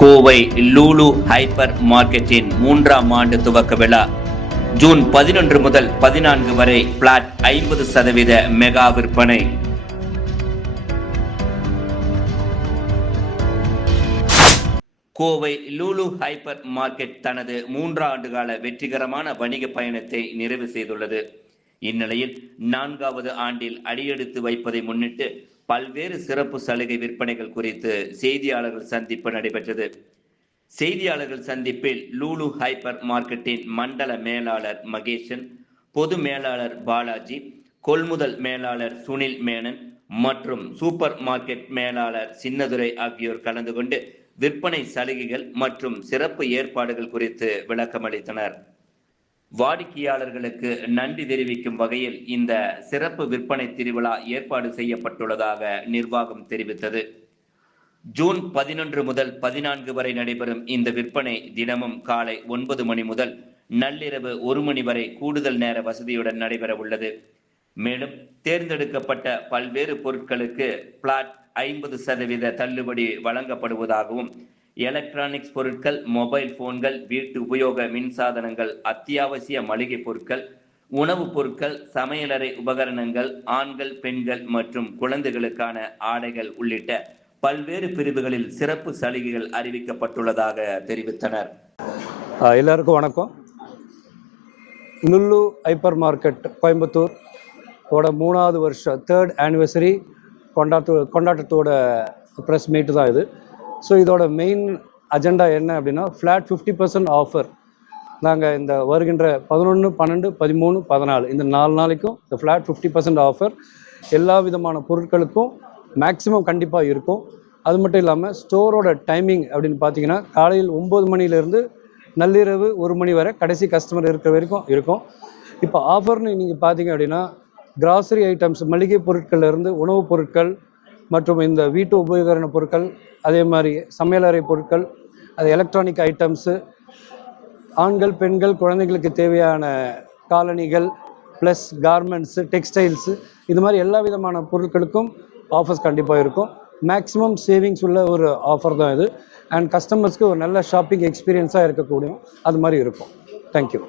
Kovai Lulu hyper மார்க்கெட்டின் 3ஆம் ஆண்டு துவக்க விழா ஜூன் 11 முதல் 14 வரை பிளாட் 50% மெகா விற்பனை. கோவை லூலு ஹைப்பர் மார்க்கெட் தனது 3 ஆண்டுகால வெற்றிகரமான வணிக பயணத்தை நிறைவு செய்துள்ளது. இந்நிலையில் 4வது ஆண்டில் அடியெடுத்து வைப்பதை முன்னிட்டு பல்வேறு சிறப்பு சலுகை விற்பனைகள் குறித்து செய்தியாளர்கள் சந்திப்பு நடைபெற்றது. செய்தியாளர்கள் சந்திப்பில் லூலு ஹைப்பர் மார்க்கெட்டின் மண்டல மேலாளர் மகேஷன், பொது மேலாளர் பாலாஜி, கொள்முதல் மேலாளர் சுனில் மேனன் மற்றும் சூப்பர் மார்க்கெட் மேலாளர் சின்னதுரை ஆகியோர் கலந்து கொண்டு விற்பனை சலுகைகள் மற்றும் சிறப்பு ஏற்பாடுகள் குறித்து விளக்கமளித்தனர். வாடிக்கையாளர்களுக்கு நன்றி தெரிவிக்கும் வகையில் இந்த சிறப்பு விற்பனை திருவிழா ஏற்பாடு செய்யப்பட்டுள்ளதாக நிர்வாகம் தெரிவித்தது. ஜூன் 11 முதல் 14 வரை நடைபெறும் இந்த விற்பனை தினமும் காலை 9 மணி முதல் நள்ளிரவு 1 மணி வரை கூடுதல் நேர வசதியுடன் நடைபெற உள்ளது. மேலும் தேர்ந்தெடுக்கப்பட்ட பல்வேறு பொருட்களுக்கு பிளாட் 50% தள்ளுபடி வழங்கப்படுவதாகவும், எலக்ட்ரானிக்ஸ் பொருட்கள், மொபைல் போன்கள், வீட்டு உபயோக மின்சாதனங்கள், அத்தியாவசிய மளிகை பொருட்கள், உணவுப் பொருட்கள், சமையலறை உபகரணங்கள், ஆண்கள், பெண்கள் மற்றும் குழந்தைகளுக்கான ஆடைகள் உள்ளிட்ட பல்வேறு பிரிவுகளில் சிறப்பு சலுகைகள் அறிவிக்கப்பட்டுள்ளதாக தெரிவித்தனர். எல்லாருக்கும் வணக்கம். லுல்லு ஹைப்பர் மார்க்கெட் கோயம்புத்தூர் 3வது வருஷம் 3rd ஆனிவர்சரி கொண்டாட்டத்தோட ப்ரெஸ் மீட்டு தான் இது. ஸோ இதோட மெயின் அஜெண்டா என்ன அப்படின்னா, ஃப்ளாட் 50% ஆஃபர். நாங்கள் இந்த வருகின்ற 11, 12, 13, 14 இந்த 4 நாளைக்கும் இந்த ஃப்ளாட் 50% ஆஃபர் எல்லா விதமான பொருட்களுக்கும் மேக்ஸிமம் கண்டிப்பாக இருக்கும். அது மட்டும் இல்லாமல் ஸ்டோரோட டைமிங் அப்படின்னு பார்த்தீங்கன்னா, காலையில் 9 மணிலேருந்து நள்ளிரவு 1 மணி வரை கடைசி கஸ்டமர் இருக்கிற வரைக்கும் இருக்கும். இப்போ ஆஃபர்னு நீங்கள் பார்த்தீங்க அப்படின்னா, கிராசரி ஐட்டம்ஸ், மளிகை பொருட்கள்லேருந்து உணவுப் பொருட்கள் மற்றும் இந்த வீட்டு உபகரண பொருட்கள், அதே மாதிரி சமையலறை பொருட்கள், அது எலக்ட்ரானிக் ஐட்டம்ஸு, ஆண்கள், பெண்கள், குழந்தைகளுக்கு தேவையான காலணிகள், ப்ளஸ் கார்மெண்ட்ஸு, டெக்ஸ்டைல்ஸு, இது மாதிரி எல்லா விதமான பொருட்களுக்கும் ஆஃபர்ஸ் கண்டிப்பாக இருக்கும். மேக்ஸிமம் சேவிங்ஸ் உள்ள ஒரு ஆஃபர் தான் இது. அண்ட் கஸ்டமர்ஸ்க்கு ஒரு நல்ல ஷாப்பிங் எக்ஸ்பீரியன்ஸாக இருக்கக்கூடிய அது மாதிரி இருக்கும். தேங்க்யூ.